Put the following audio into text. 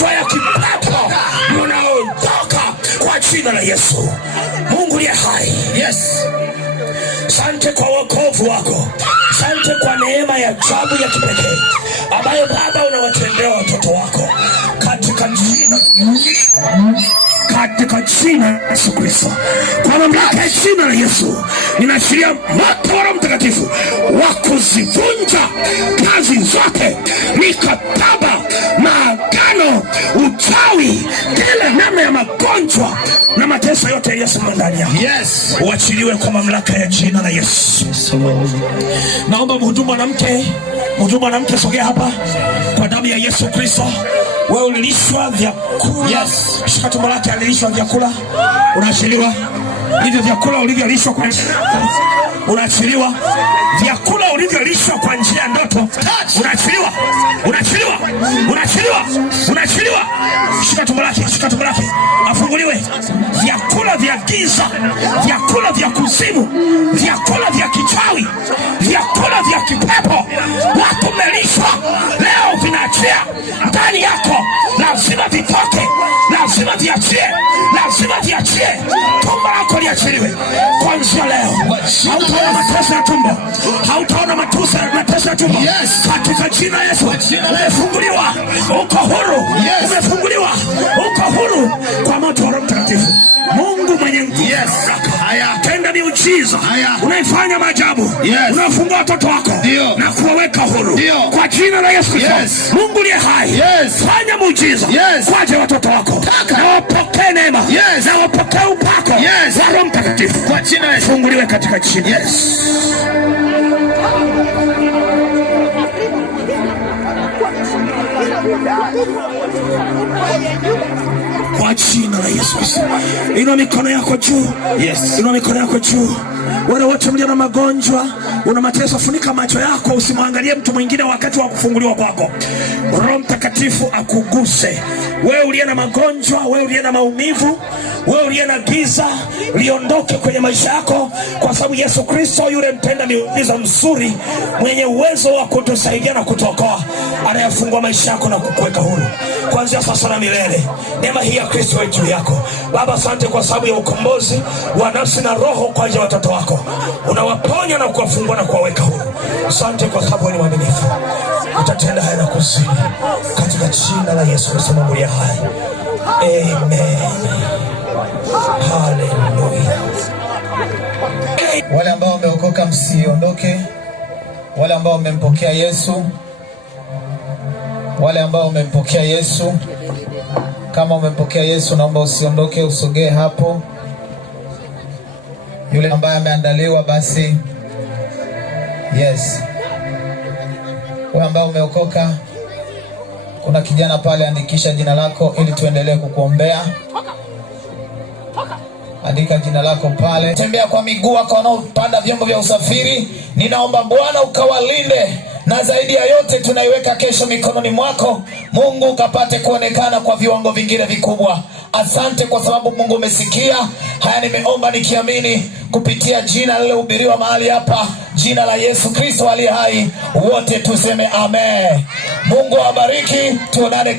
magonjwa ya kipepo yanaondoka kwa jina la Yesu. Mungu aliye hai, Yes. asante kwa wokovu wako. Asante kwa neema ya ajabu ya kipekee ambayo Baba unawatendea watoto wako katika jina la Yesu Kristo. Kwa mamlaka ya jina la Yesu, ninaashiria moto wa Roho Mtakatifu wa kuzivunja kazi zote, mikataba, maagano, uchawi, kila namna ya magonjwa na mateso yote ya Yesu ndani yako. Yes. Uachiliwe kwa mamlaka ya jina la Yesu. Naomba mhudumu mwanamke sogea hapa kwa damu ya Yesu Kristo. Wewe ulilishwa vyakula. Yes. Shika tumbo lake, alilishwa vyakula. Unaachiliwa. Hivyo vyakula ulivyolishwa kwa unaachiliwa. Vyakula ulivyolishwa kwa njia ya ndoto unaachiliwa. Unaachiliwa. Shika tumbo lake. Afunguliwe. Vyakula vya giza, vyakula vya kuzimu, vyakula vya kichawi, vyakula vya kipepo watu melishwa leo vinaachia ndani yako. Lazima vitoke, lazima viachie. Tumbo lako liachiliwe kuanzia leo. Hautaona mateso ya tumbo, hautaona mateso ya tumbo. Katika jina la Yesu umefunguliwa, uko huru. Umefunguliwa, uko huru kwa moto wa Roho Mtakatifu. Mungu mwenye nguvu, tenda miujiza, unaifanya maajabu, unafungua watoto wako na kuwaweka huru kwa jina la Yesu Kristo. Mungu aliye hai, fanya muujiza kwa ajili ya watoto wako, na wapokee neema, na wapokee upako wa Roho Mtakatifu kwa jina la Yesu. Funguliwe katika jina. Kwa jina la Yesu Kristo. Inua mikono yako juu. Inua mikono yako juu. Wale wote mlio na magonjwa, una mateso, funika macho yako, usimwangalie mtu mwingine wakati wa kufunguliwa kwako. Roho Mtakatifu akuguse. Wewe uliye na magonjwa, wewe uliye na maumivu, wewe uliye na giza, liondoke kwenye maisha yako, kwa sababu Yesu Kristo yule mtenda miujiza mzuri, mwenye uwezo wa kutusaidia na kutokoa, anayefungua maisha yako na kukuweka huru kuanzia sasa na milele. Neema hii ya Kristo juu yako. Baba, asante kwa sababu ya ukombozi wa nafsi na roho kwa ajili ya watoto wako. Unawaponya na kuwafungua na kuwaweka huru. Asante kwa sababu ni mwaminifu. Utatenda haya na kusini katika jina la Yesu Kristo Mungu aliye hai. Amen. Hallelujah. Wale ambao wameokoka msiondoke. Wale ambao wamempokea Yesu, kama umempokea Yesu, naomba usiondoke, usogee hapo. Yule ambaye ameandaliwa basi, wewe ambao umeokoka, kuna kijana pale, andikisha jina lako ili tuendelee kukuombea. Andika jina lako pale. Tembea kwa miguu wako wanaopanda vyombo vya usafiri, ninaomba Bwana ukawalinde, na zaidi ya yote tunaiweka kesho mikononi mwako. Mungu ukapate kuonekana kwa viwango vingine vikubwa. Asante kwa sababu Mungu umesikia haya, nimeomba nikiamini kupitia jina lililohubiriwa mahali hapa, jina la Yesu Kristo aliye hai. Wote tuseme amen. Mungu awabariki, tuonane.